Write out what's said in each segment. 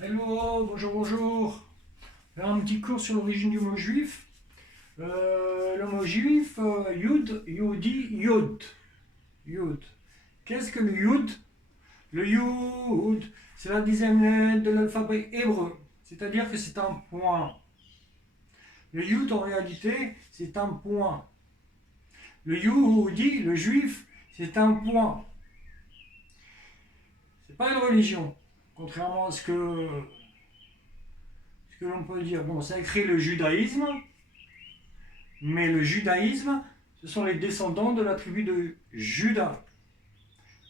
Hello, bonjour, bonjour. Faire un petit cours sur l'origine du mot juif. Le mot juif, Yud, Yudi, Yod. Yud. Qu'est-ce que le Yud? Le Yud, c'est la 10e lettre de l'alphabet hébreu. C'est-à-dire que c'est un point. Le Yud, en réalité, c'est un point. Le Yudi, le juif, c'est un point. C'est pas une religion. Contrairement à ce que l'on peut dire. Bon, ça écrit le judaïsme. Mais le judaïsme, ce sont les descendants de la tribu de Juda.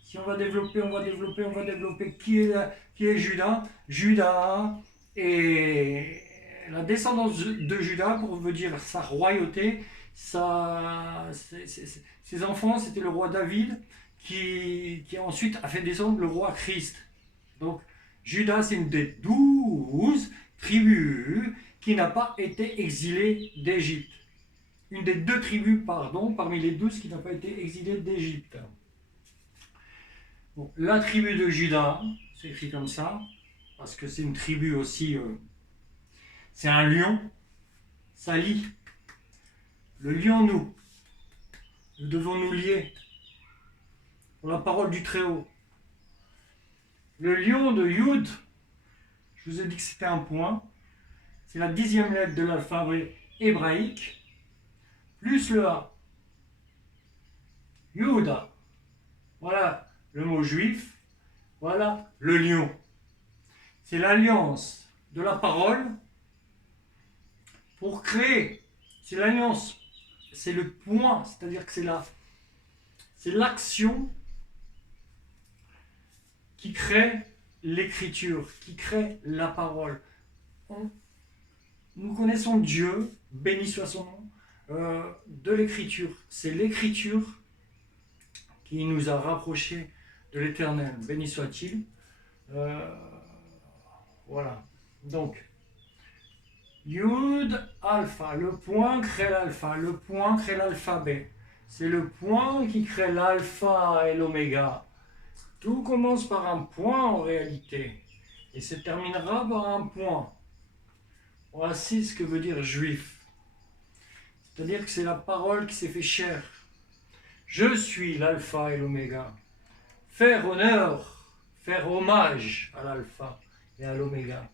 Si on va développer, on va développer qui est Juda. Juda est la descendance de Juda, pour veut dire sa royauté. Ses enfants, c'était le roi David, qui ensuite a fait descendre le roi Christ. Donc, Juda, c'est une des 12 tribus qui n'a pas été exilée d'Égypte. Une des 2 tribus, pardon, parmi les 12 qui n'a pas été exilée d'Égypte. Bon, la tribu de Juda, c'est écrit comme ça, parce que c'est une tribu aussi, c'est un lion, ça lie. Le lion, nous devons nous lier pour la parole du Très-Haut. Le lion de Yud, je vous ai dit que c'était un point, c'est la 10e lettre de l'alphabet hébraïque, plus le A. Yuda. Voilà le mot juif. Voilà le lion. C'est l'alliance de la parole pour créer. C'est l'alliance. C'est le point. C'est-à-dire que c'est l'action qui crée l'écriture, qui crée la parole. Nous connaissons Dieu, béni soit son nom, de l'écriture. C'est l'écriture qui nous a rapprochés de l'Éternel, béni soit-il. Voilà. Donc, Yud, alpha, le point crée l'alpha, le point crée l'alphabet. C'est le point qui crée l'alpha et l'oméga. Tout commence par un point en réalité, et se terminera par un point. Voici ce que veut dire juif. C'est-à-dire que c'est la parole qui s'est fait chair. Je suis l'alpha et l'oméga. Faire honneur, faire hommage à l'alpha et à l'oméga.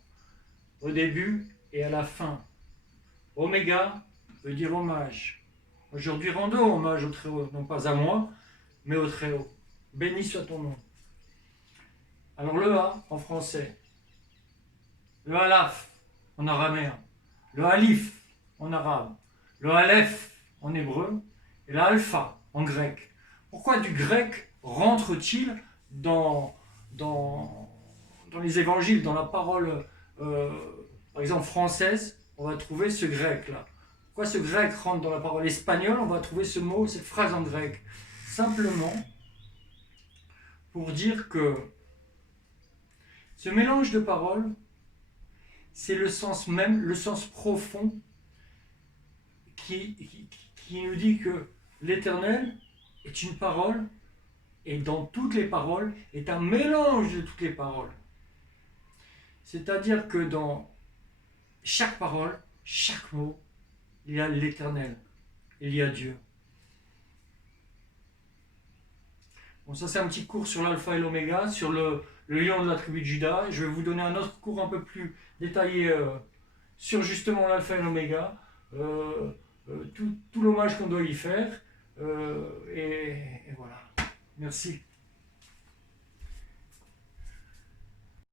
Au début et à la fin. Oméga veut dire hommage. Aujourd'hui, rendons hommage au Très-Haut, non pas à moi, mais au Très-Haut. Béni soit ton nom. Alors le A en français, le Alaf en araméen, le Alif en arabe, le Aleph en hébreu et l'Alpha en grec. Pourquoi du grec rentre-t-il dans les évangiles, dans la parole, par exemple française, on va trouver ce grec-là. Pourquoi ce grec rentre dans la parole espagnole, on va trouver ce mot, cette phrase en grec. Simplement pour dire que ce mélange de paroles, c'est le sens même, le sens profond qui nous dit que l'Éternel est une parole, et dans toutes les paroles, est un mélange de toutes les paroles. C'est-à-dire que dans chaque parole, chaque mot, il y a l'Éternel, il y a Dieu. Bon, ça c'est un petit cours sur l'alpha et l'oméga, sur le lion de la tribu de Juda. Je vais vous donner un autre cours un peu plus détaillé sur justement l'alpha et l'oméga, tout l'hommage qu'on doit y faire, et voilà. Merci.